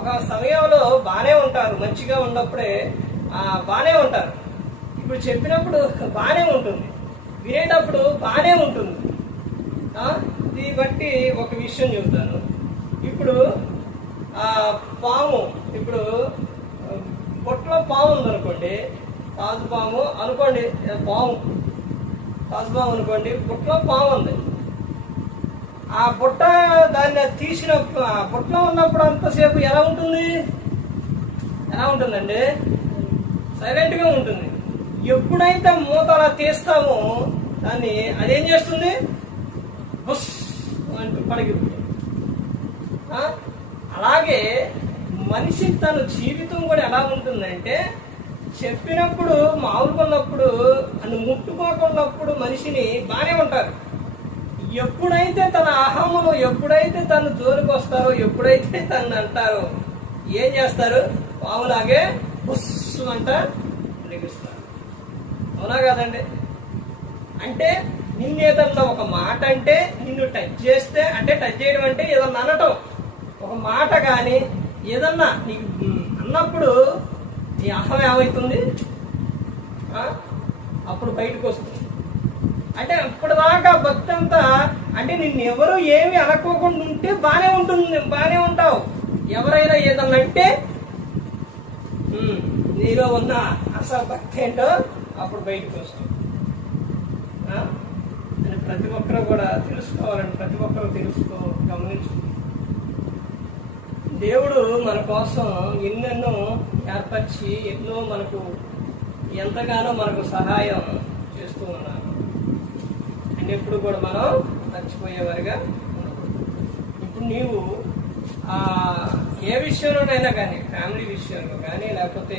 ఒక సమయంలో బాగానే ఉంటారు, మంచిగా ఉన్నప్పుడే బాగానే ఉంటారు. ఇప్పుడు చెప్పినప్పుడు బాగానే ఉంటుంది, వినేటప్పుడు బాగానే ఉంటుంది. దీన్ని బట్టి ఒక విషయం చెబుతాను. ఇప్పుడు పాము, ఇప్పుడు పొట్టలో పాము ఉందనుకోండి, తాజుపాము అనుకోండి, తాజుపాము అనుకోండి, పొట్టలో పాము ఉంది. ఆ బుట్ట దాన్ని తీసినప్పుడు, ఆ బుట్టలో ఉన్నప్పుడు అంతసేపు ఎలా ఉంటుందండి? సైలెంట్గా ఉంటుంది. ఎప్పుడైతే మూత అలా తీస్తామో దాన్ని అదేం చేస్తుంది? బుస్ అంటూ పడిగిపోతుంది. అలాగే మనిషి తన జీవితం కూడా ఎలా ఉంటుందంటే, చెప్పినప్పుడు మామూలుగా ఉన్నప్పుడు అని ముట్టుకోకున్నప్పుడు మనిషిని బాగానే ఉంటారు. ఎప్పుడైతే తన అహమును, ఎప్పుడైతే తను జోలికి వస్తారో, ఎప్పుడైతే తను అంటారో ఏం చేస్తారు? పాములాగే బుస్సు అంట లెగిస్తారు. అవునా కాదండి? అంటే నిన్నేదన్నా ఒక మాట అంటే, నిన్ను టచ్ చేస్తే, అంటే టచ్ చేయడం అంటే ఏదన్నా అనటం, ఒక మాట కానీ ఏదన్నా నీకు అన్నప్పుడు నీ అహం ఏమవుతుంది? అప్పుడు బయటకు వస్తుంది. అంటే ఇప్పటిదాకా భక్తి అంతా అంటే నిన్నెవరు ఏమి అనుకోకుండా ఉంటే బాగానే ఉంటావు. ఎవరైనా ఏదన్నా అంటే నీలో ఉన్న అసలు భక్తి ఏంటో అప్పుడు బయటకు వస్తుంది. ప్రతి ఒక్కరూ కూడా తెలుసుకోవాలండి, ప్రతి ఒక్కరూ గమనించు. దేవుడు మన కోసం ఎన్నెన్నో ఏర్పరిచి ఎన్నో మనకు ఎంతగానో మనకు సహాయం చేస్తూ ఉన్నారు. అంటే ఎప్పుడు కూడా మనం మర్చిపోయేవారుగా. ఇప్పుడు నీవు ఏ విషయంలోనైనా కానీ, ఫ్యామిలీ విషయాల్లో కానీ, లేకపోతే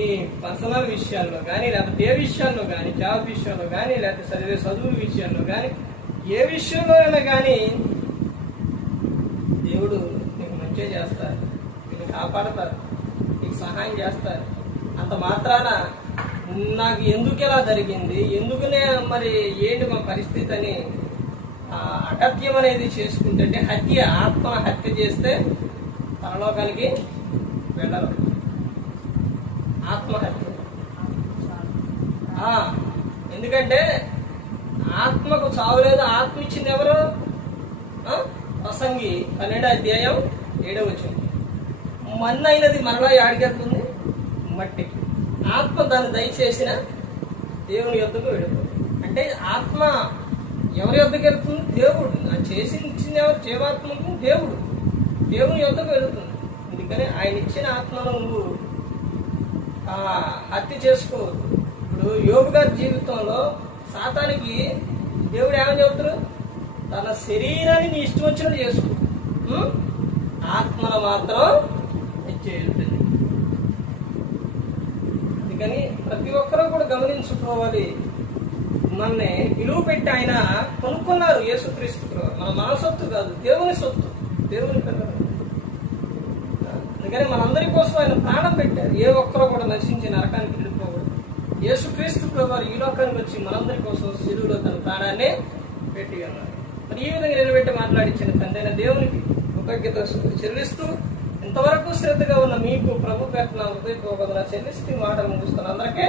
ఈ పర్సనల్ విషయాల్లో కానీ, లేకపోతే ఏ విషయాల్లో కానీ, జాబ్ విషయంలో కానీ, లేకపోతే చదువు విషయాల్లో కానీ, ఏ విషయంలో అయినా కానీ దేవుడు నీకు మంచిగా చేస్తారు, నీకు కాపాడతారు, నీకు సహాయం చేస్తారు. అంత మాత్రాన నాకు ఎందుకు ఇలా జరిగింది, ఎందుకునే మరి ఏంటి మా పరిస్థితి అని అగత్యం అనేది చేసుకుంటే, ఆత్మ హత్య చేస్తే పరలోకానికి వెళ్ళరు. ఆత్మహత్య. ఎందుకంటే ఆత్మకు చావులేదు. ఆత్మ ఇచ్చింది ఎవరు? ప్రసంగి 12:7 మన్ను అయినది మరలా యాడికెళ్తుంది? మట్టికి. ఆత్మ దాన్ని దయచేసిన దేవుని యొద్దకు వెళ్ళిపోతుంది. అంటే ఆత్మ ఎవరి యొద్దకు వెళ్తుంది? దేవుడు. చేసి ఇచ్చింది ఎవరు? జీవాత్మకు దేవుడు. దేవుని యొద్దకు వెళుతుంది. అందుకని ఆయన ఇచ్చిన ఆత్మను నువ్వు హత్య చేసుకోవద్దు. ఇప్పుడు యోబు గారి జీవితంలో సాతానికి దేవుడు ఏమని చెబుతారు? తన శరీరాన్ని నీ ఇష్టం వచ్చినట్టు చేసుకో, ఆత్మను మాత్రం హత్య. అందుకని ప్రతి ఒక్కరూ కూడా గమనించుకోవాలి. మనని విలువ పెట్టి ఆయన కొనుక్కున్నారు యేసుక్రీస్తు. మన సొత్తు కాదు, దేవుని సొత్తు, దేవుని పిల్లలు. అందుకని మనందరి కోసం ఆయన ప్రాణం పెట్టారు. ఏ ఒక్కరూ కూడా నశించి నరకానికి వెళ్ళిపోకూడదు. యేసుక్రీస్తు ప్రభువారు ఈ లోకానికి వచ్చి మనందరి కోసం శిలువలో తన ప్రాణాన్ని పెట్టి ఉన్నారు. మరి ఈ విధంగా నిలబెట్టి మాట్లాడించిన తండ్రి అయిన దేవునికి కృతజ్ఞత చెల్లిస్తూ, ఇంతవరకు శ్రద్ధగా ఉన్న మీకు ప్రభు పేరున హృదయపూర్వకంగా చెల్లిస్తూ మాటలు ముగిస్తున్న అందరికీ